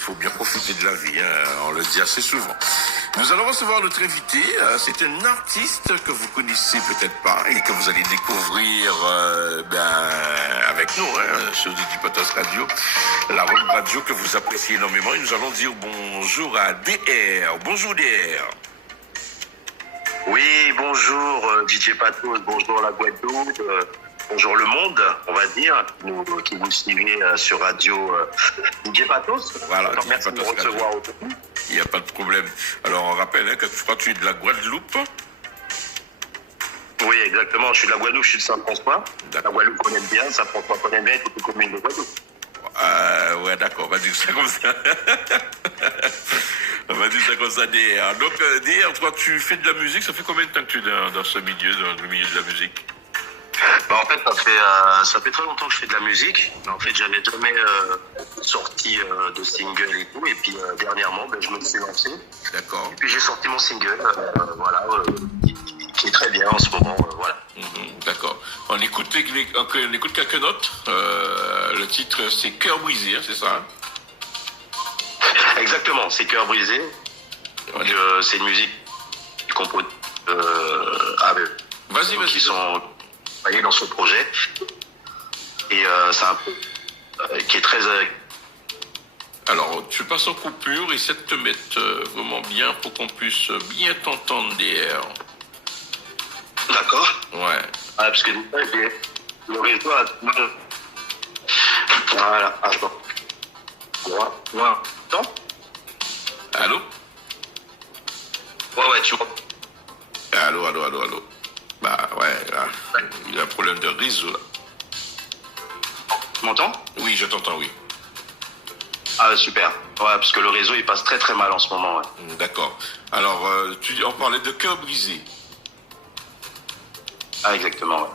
faut bien profiter de la vie, hein, on le dit assez souvent. Nous allons recevoir notre invité. C'est un artiste que vous connaissez peut-être pas et que vous allez découvrir avec nous sur Didi Potos Radio, la web radio que vous appréciez énormément. Et nous allons dire bonjour à DR. Bonjour DR. Oui, bonjour DJ Patos, bonjour la Guadeloupe, bonjour le monde, on va dire, nous qui vous suivez sur radio DJ Patos. Voilà, merci de nous recevoir aujourd'hui. Il n'y a pas de problème. Alors on rappelle que tu es de la Guadeloupe. Oui, exactement, je suis de la Guadeloupe, je suis de Saint-François. La Guadeloupe connaît bien, Saint-François connaît bien toutes les communes de Guadeloupe. Ouais, d'accord, on va dire ça comme ça. On va dire ça comme ça, DR. Donc, DR, toi, tu fais de la musique, ça fait combien de temps que tu es dans ce milieu, dans le milieu de la musique? En fait, ça fait très longtemps que je fais de la musique. En fait, j'avais jamais sorti de single et tout. Et puis, dernièrement, je me suis lancé. D'accord. Et puis, j'ai sorti mon single, qui est très bien en ce moment, voilà. D'accord. On écoute quelques notes. Le titre, c'est Cœur brisé, c'est ça? Exactement, c'est Cœur brisé. C'est une musique composée avec qui sont voyez, dans ce projet. Et c'est un peu qui est très... Alors, tu passes en coupure, essaie de te mettre vraiment bien pour qu'on puisse bien t'entendre, DR. D'accord. Ouais. Parce que le réseau a... Voilà, attends. Moi, attends. Allô? Ouais, tu vois. Allô. Bah ouais, là, il y a un problème de réseau là. Tu m'entends? Oui, je t'entends, oui. Ah, super. Ouais, parce que le réseau, il passe très très mal en ce moment, ouais. D'accord. Alors, on parlait de Cœur brisé. Ah, exactement, ouais.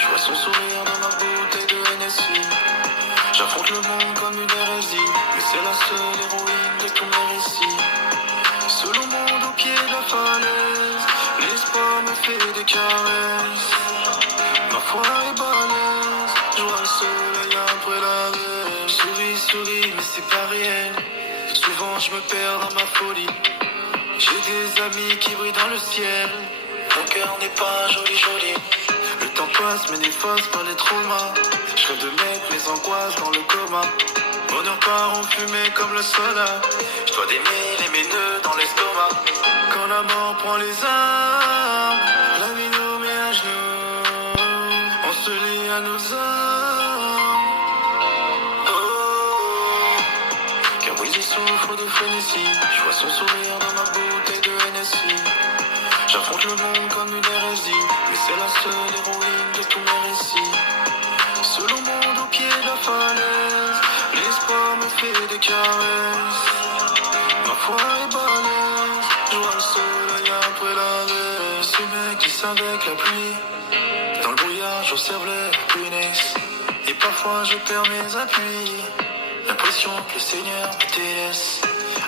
Je vois son sourire dans ma bouteille de NSI. J'affronte le monde comme une hérésie, mais c'est la seule héroïne de tous mes récits. Seul au monde au pied de la falaise, l'espoir me fait des caresses. Ma foi est balèze, je vois le soleil après la veille. Souris, mais c'est pas réel. Souvent je me perds dans ma folie. J'ai des amis qui brillent dans le ciel. Mon cœur n'est pas joli. Le temps passe, mais n'efface pas les traumas. Je rêve de mettre mes angoisses dans le coma. Bonheur part en fumée comme le soda. Je dois des mille et mes nœuds dans l'estomac. Quand la mort prend les armes, la vie nous met à genoux. On se lie à nos âmes. Oh, car oui, il souffre de frénésie. Je vois son sourire dans ma bouteille de NSI. J'affronte le monde comme une hérésie, mais c'est la seule héroïne de tous mes récits. Seul au monde au pied de la falaise, l'espoir me fait des caresses. Ma foi est balèze, je vois le soleil après la veille. Ce mec qui s'avec la pluie, dans le brouillard j'observe les happiness. Et parfois je perds mes appuis, l'impression que le Seigneur me délaisse.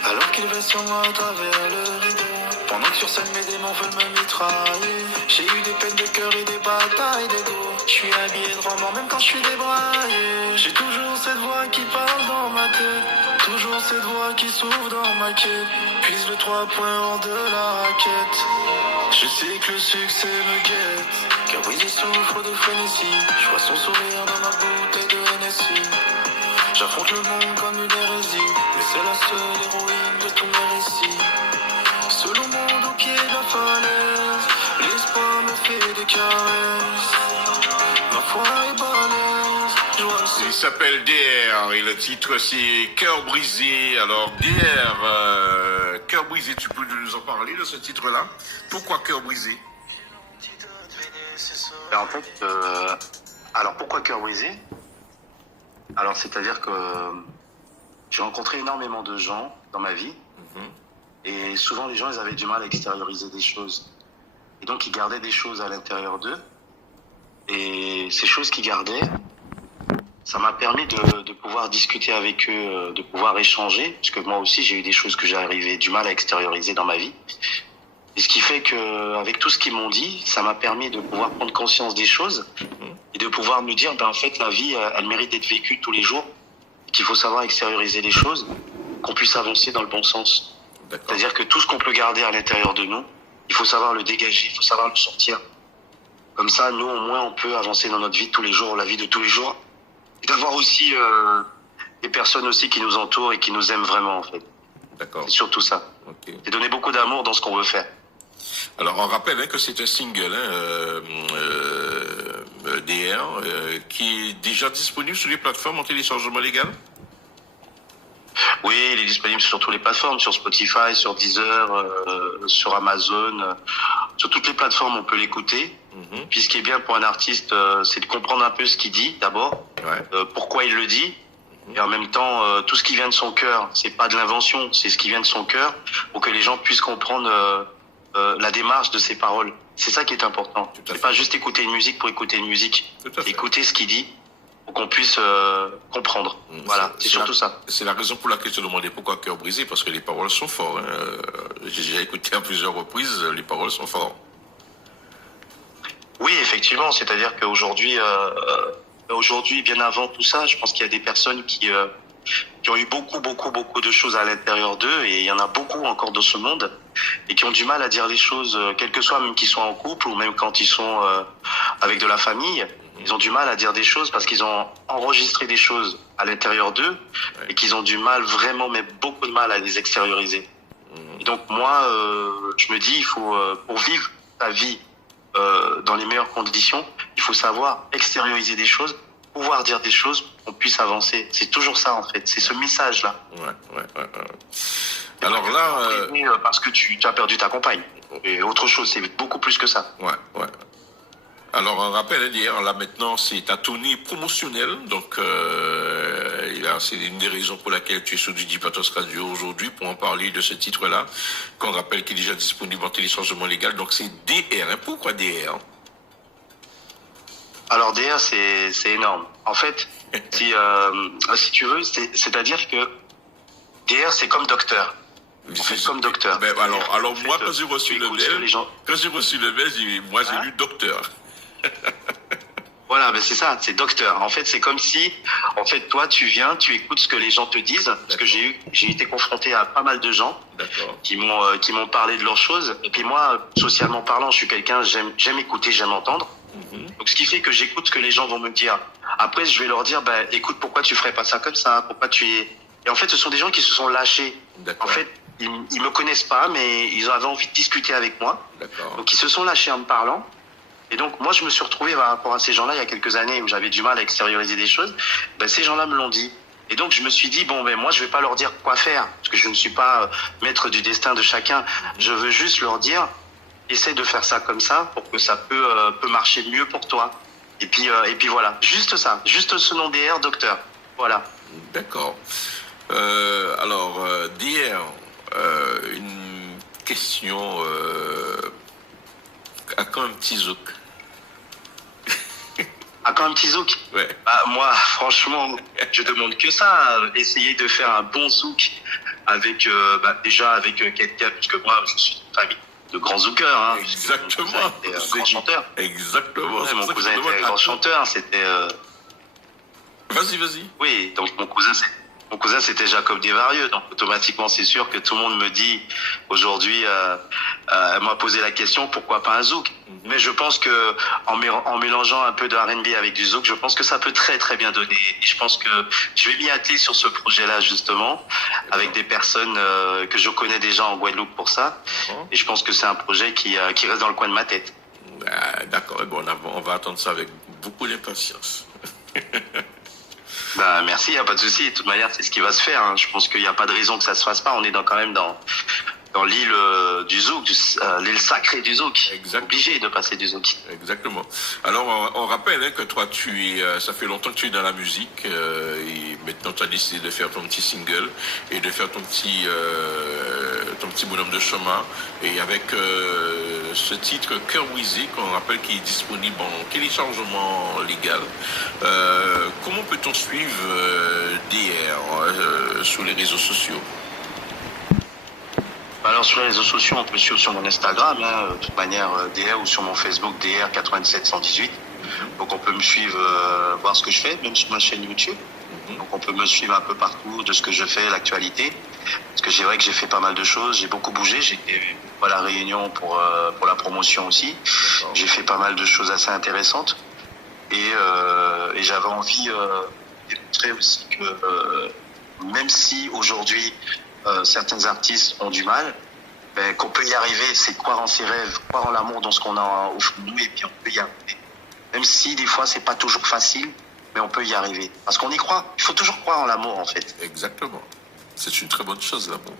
Alors qu'il veille sur moi à travers le rideau. Pendant que sur scène mes démons veulent me mitrailler. J'ai eu des peines de cœur et des batailles d'ego. Je suis habillé de roman même quand je suis débraillé. J'ai toujours cette voix qui parle dans ma tête. Toujours cette voix qui s'ouvre dans ma quête. Puise le 3 points hors de la raquette. Je sais que le succès me guette. Car oui, il souffre de frénésie. Je vois son sourire dans ma bouteille de NSI. J'affronte le monde comme une hérésie, mais c'est la seule héroïne de tous mes récits. Seul au monde au pied de la falaise, l'espoir me fait des caresses. Ma foi est balèze, je vois le Il s'appelle DR et le titre c'est Cœur brisé. Alors DR, Cœur brisé, tu peux nous en parler de ce titre-là? Pourquoi Cœur brisé? En fait, alors pourquoi Cœur brisé? Alors c'est-à-dire que j'ai rencontré énormément de gens dans ma vie Et souvent, les gens, ils avaient du mal à extérioriser des choses. Et donc, ils gardaient des choses à l'intérieur d'eux. Et ces choses qu'ils gardaient, ça m'a permis de pouvoir discuter avec eux, de pouvoir échanger. Parce que moi aussi, j'ai eu des choses que j'arrivais du mal à extérioriser dans ma vie. Et ce qui fait que, avec tout ce qu'ils m'ont dit, ça m'a permis de pouvoir prendre conscience des choses et de pouvoir me dire, ben, en fait, la vie, elle mérite d'être vécue tous les jours, qu'il faut savoir extérioriser les choses, qu'on puisse avancer dans le bon sens. C'est-à-dire que tout ce qu'on peut garder à l'intérieur de nous, il faut savoir le dégager, il faut savoir le sortir. Comme ça, nous, au moins, on peut avancer dans notre vie de tous les jours, la vie de tous les jours, et d'avoir aussi des personnes aussi qui nous entourent et qui nous aiment vraiment, en fait. D'accord. C'est surtout ça. Okay. Et donner beaucoup d'amour dans ce qu'on veut faire. Alors, on rappelle que c'est un single DR qui est déjà disponible sur les plateformes en téléchargement légal. Oui, il est disponible sur toutes les plateformes, sur Spotify, sur Deezer, sur Amazon, sur toutes les plateformes on peut l'écouter. Puis ce qui est bien pour un artiste, c'est de comprendre un peu ce qu'il dit d'abord, pourquoi il le dit, et en même temps tout ce qui vient de son cœur. C'est pas de l'invention, c'est ce qui vient de son cœur, pour que les gens puissent comprendre la démarche de ses paroles. C'est ça qui est important. C'est pas juste écouter une musique pour écouter une musique, écouter ce qu'il dit, pour qu'on puisse comprendre. Voilà, c'est surtout ça. C'est la raison pour laquelle je te demandais pourquoi Cœur brisé, parce que les paroles sont fortes. J'ai déjà écouté à plusieurs reprises, les paroles sont fortes. Oui, effectivement, c'est-à-dire qu'aujourd'hui, bien avant tout ça, je pense qu'il y a des personnes qui ont eu beaucoup de choses à l'intérieur d'eux, et il y en a beaucoup encore dans ce monde, et qui ont du mal à dire les choses, quel que soit, même qu'ils soient en couple, ou même quand ils sont avec de la famille. Ils ont du mal à dire des choses parce qu'ils ont enregistré des choses à l'intérieur d'eux et qu'ils ont du mal, vraiment, mais beaucoup de mal à les extérioriser. Et donc moi, je me dis, il faut, pour vivre ta vie dans les meilleures conditions, il faut savoir extérioriser des choses, pouvoir dire des choses pour qu'on puisse avancer. C'est toujours ça, en fait. C'est ce message-là. Alors là... Parce que tu as perdu ta compagne. Et autre chose, c'est beaucoup plus que ça. Alors, on rappelle hier, là maintenant, c'est ta tournée promotionnelle. Donc, c'est une des raisons pour laquelle tu es sur Didi Patos Radio aujourd'hui, pour en parler de ce titre-là, qu'on rappelle qu'il est déjà disponible en téléchargement légal. Donc, c'est DR. Pourquoi DR? Alors, DR, c'est énorme. En fait, si tu veux, c'est-à-dire que DR, c'est comme docteur. Comme docteur. Alors moi, quand j'ai reçu le mail, j'ai lu docteur. Voilà, c'est ça, c'est docteur. En fait, c'est comme si, toi, tu viens, tu écoutes ce que les gens te disent, parce que j'ai été confronté à pas mal de gens qui m'ont parlé de leurs choses. Et puis moi, socialement parlant, je suis quelqu'un, j'aime écouter, j'aime entendre. Donc, ce qui fait que j'écoute ce que les gens vont me dire. Après, je vais leur dire, écoute, pourquoi tu ferais pas ça comme ça? Pourquoi tu es... Et en fait, ce sont des gens qui se sont lâchés. En fait, ils me connaissent pas, mais ils avaient envie de discuter avec moi. Donc, ils se sont lâchés en me parlant. Et donc, moi, je me suis retrouvé par rapport à ces gens-là il y a quelques années où j'avais du mal à extérioriser des choses. Ces gens-là me l'ont dit. Et donc, je me suis dit, moi, je vais pas leur dire quoi faire, parce que je ne suis pas maître du destin de chacun. Je veux juste leur dire, essaie de faire ça comme ça pour que ça peut marcher mieux pour toi. Et puis voilà. Juste ça. Juste ce nom DR, docteur. Voilà. D'accord. Alors, DR, une question... À quand un petit zouk? À quand un petit zouk? Moi, franchement, je demande que ça. Essayer de faire un bon zouk avec, déjà avec quelqu'un, parce que moi, je suis une famille de grands zoukeurs. Hein, exactement. Mon cousin était un grand chanteur. Exactement. Mon cousin était un grand chanteur. C'était... Vas-y. Oui, donc mon cousin, c'était Jacob Desvarieux. Donc, automatiquement, c'est sûr que tout le monde me dit, aujourd'hui, m'a posé la question, pourquoi pas un zouk? Mais je pense que, en mélangeant un peu de R&B avec du zouk, je pense que ça peut très, très bien donner. Et je pense que je vais m'y atteler sur ce projet-là, justement, avec des personnes que je connais déjà en Guadeloupe pour ça. Et je pense que c'est un projet qui reste dans le coin de ma tête. D'accord. Bon, on va attendre ça avec beaucoup d'impatience. Merci, il n'y a pas de souci. De toute manière, c'est ce qui va se faire. Hein. Je pense qu'il n'y a pas de raison que ça se fasse pas. On est quand même dans l'île du zouk, l'île sacrée du zouk. Obligé de passer du zouk. Exactement. Alors, on rappelle que toi, ça fait longtemps que tu es dans la musique et maintenant tu as décidé de faire ton petit single et de faire ton petit petit bonhomme de chemin, et avec ce titre Cœur brisé, qu'on rappelle qui est disponible en téléchargement légal. Comment peut-on suivre DR sur les réseaux sociaux? Alors sur les réseaux sociaux, on peut suivre sur mon Instagram, de toute manière DR, ou sur mon Facebook DR 97118. Donc on peut me suivre, voir ce que je fais, même sur ma chaîne YouTube. Donc on peut me suivre un peu partout de ce que je fais, l'actualité. Parce que c'est vrai que j'ai fait pas mal de choses, j'ai beaucoup bougé, j'ai été à La Réunion pour la promotion aussi. J'ai fait pas mal de choses assez intéressantes. Et j'avais envie de montrer aussi que même si aujourd'hui certains artistes ont du mal, qu'on peut y arriver, c'est croire en ses rêves, croire en l'amour dans ce qu'on a au fond de nous, et puis on peut y arriver. Même si des fois c'est pas toujours facile, mais on peut y arriver. Parce qu'on y croit. Il faut toujours croire en l'amour, en fait. Exactement. C'est une très bonne chose, l'amour.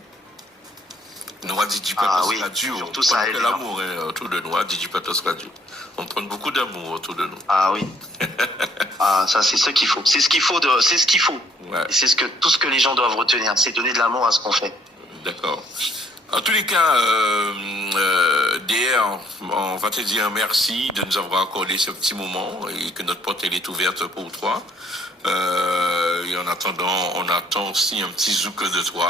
Noah Didi Patos Radio. Surtout ça aide. L'amour est autour de Noah Didi Patos Radio. On prend beaucoup d'amour autour de nous. Ah oui. Ça c'est ce qu'il faut. C'est ce qu'il faut. C'est ce qu'il faut. Ouais. C'est tout ce que les gens doivent retenir. C'est donner de l'amour à ce qu'on fait. D'accord. En tous les cas, DR, on va te dire merci de nous avoir accordé ce petit moment et que notre porte elle est ouverte pour toi. Et en attendant, on attend aussi un petit zouk de toi,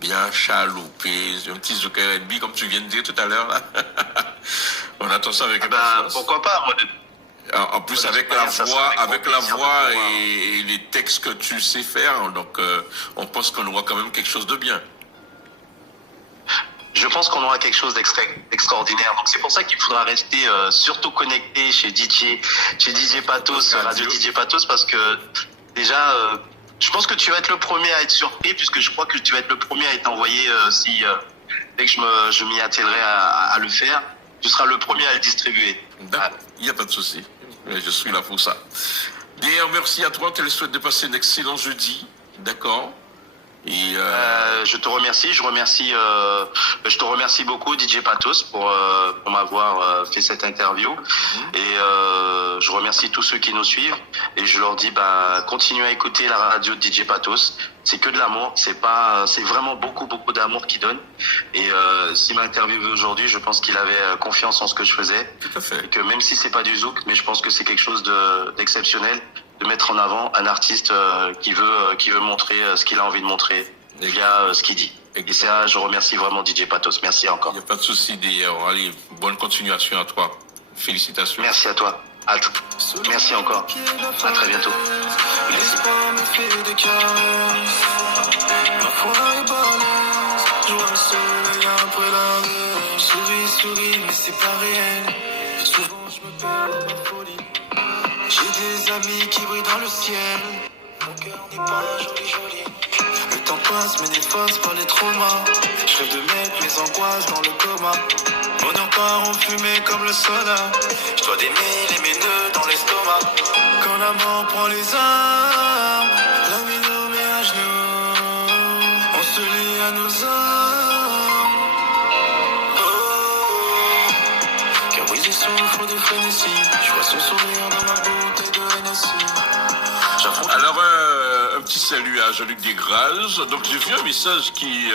bien chaloupé, un petit zouk R&B comme tu viens de dire tout à l'heure. On attend ça avec pourquoi pas, moi. En plus avec la voix et les textes que tu sais faire, donc on pense qu'on aura quand même quelque chose de bien. Je pense qu'on aura quelque chose d'extraordinaire. Donc c'est pour ça qu'il faudra rester surtout connecté chez DJ Patos, Radio DJ Patos, parce que déjà, je pense que tu vas être le premier à être surpris, puisque je crois que tu vas être le premier à être envoyé dès que je m'y attellerai à le faire. Tu seras le premier à le distribuer. D'accord, il n'y a pas de souci. Je suis là pour ça. D'ailleurs, merci à toi. Je te souhaite de passer un excellent jeudi. D'accord. Et je te remercie, je te remercie beaucoup DJ Patos pour m'avoir fait cette interview. Et je remercie tous ceux qui nous suivent et je leur dis continuez à écouter la radio de DJ Patos. C'est que de l'amour, c'est vraiment beaucoup d'amour qu'il donne. Et s'il m'a interviewé aujourd'hui, je pense qu'il avait confiance en ce que je faisais. Tout à fait. Et que même si c'est pas du zouk, mais je pense que c'est quelque chose d'exceptionnel. De mettre en avant un artiste qui veut montrer ce qu'il a envie de montrer via ce qu'il dit. Et ça, je remercie vraiment DJ Patos. Merci encore. Il n'y a pas de souci, d'ailleurs. Allez, bonne continuation à toi. Félicitations. Merci à toi. Merci encore. À très bientôt. L'espoir me fait des caresses. Ma foi est balèze. Je vois le soleil après la neige. Souris, mais c'est pas réel. Souvent je me perds dans ma folie. J'ai des amis qui brillent dans le ciel. Mon cœur n'est pas joli. Le temps passe, mais n'efface pas les traumas. Je rêve de mettre mes angoisses dans le coma. Mon heure part en fumée comme le soda. Je dois démêler mes nœuds dans l'estomac. Quand la mort prend les armes, la vie nous met à genoux. On se lie à nos âmes. Car brisé souffre de frénésie. Je vois son sourire dans ma bouteille de NSI. Alors, un petit salut à Jean-Luc Desgrazes. Donc, j'ai vu un message qui